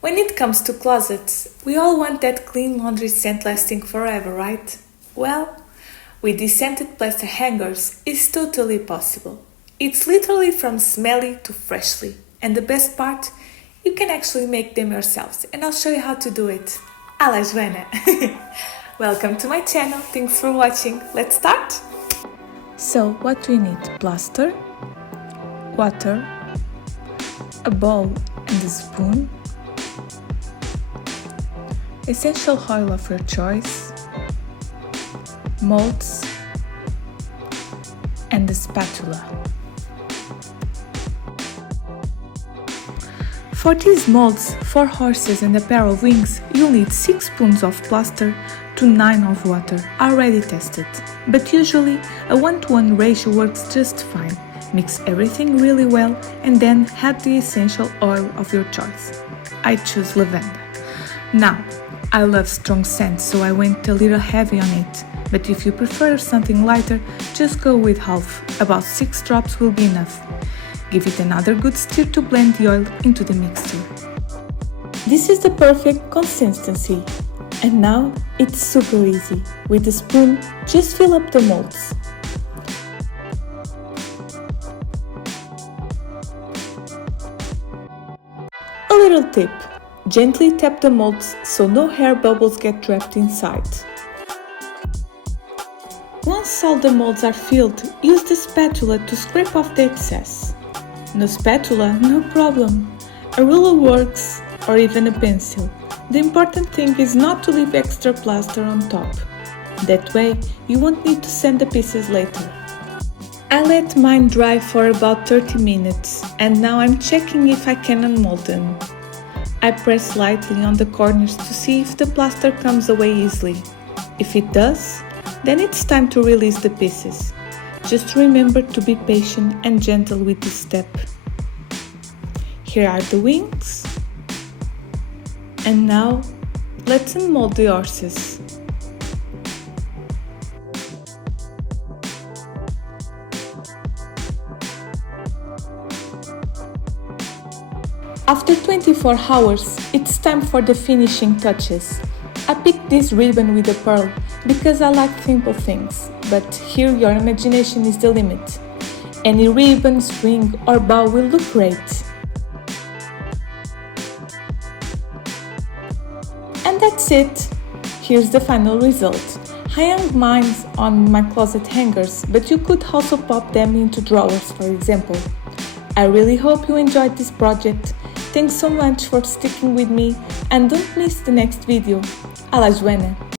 When it comes to closets, we all want that clean laundry scent lasting forever, right? Well, with these scented plaster hangers, it's totally possible. It's literally from smelly to freshly. And the best part, you can actually make them yourselves, and I'll show you how to do it. Alla Joana! Welcome to my channel, thanks for watching. Let's start! So, what do you need? Plaster, water, a bowl and a spoon, essential oil of your choice, molds, and a spatula. For these molds, 4 horses and a pair of wings, you'll need 6 spoons of plaster to 9 of water, already tested. But usually, a 1-to-1 ratio works just fine. Mix everything really well and then add the essential oil of your choice. I choose lavender. Now, I love strong scents, so I went a little heavy on it. But if you prefer something lighter, just go with half. About 6 drops will be enough. Give it another good stir to blend the oil into the mixture. This is the perfect consistency. And now it's super easy. With a spoon, just fill up the molds. A little tip. Gently tap the molds so no air bubbles get trapped inside. Once all the molds are filled, use the spatula to scrape off the excess. No spatula, no problem. A ruler works, or even a pencil. The important thing is not to leave extra plaster on top. That way, you won't need to sand the pieces later. I let mine dry for about 30 minutes, and now I'm checking if I can unmold them. I press lightly on the corners to see if the plaster comes away easily. If it does, then it's time to release the pieces. Just remember to be patient and gentle with this step. Here are the wings. And now, let's unmold the horses. After 24 hours, it's time for the finishing touches. I picked this ribbon with a pearl because I like simple things, but here your imagination is the limit. Any ribbon, string or bow will look great. And that's it! Here's the final result. I hung mine on my closet hangers, but you could also pop them into drawers, for example. I really hope you enjoyed this project. Thanks so much for sticking with me and don't miss the next video. Alla Joana!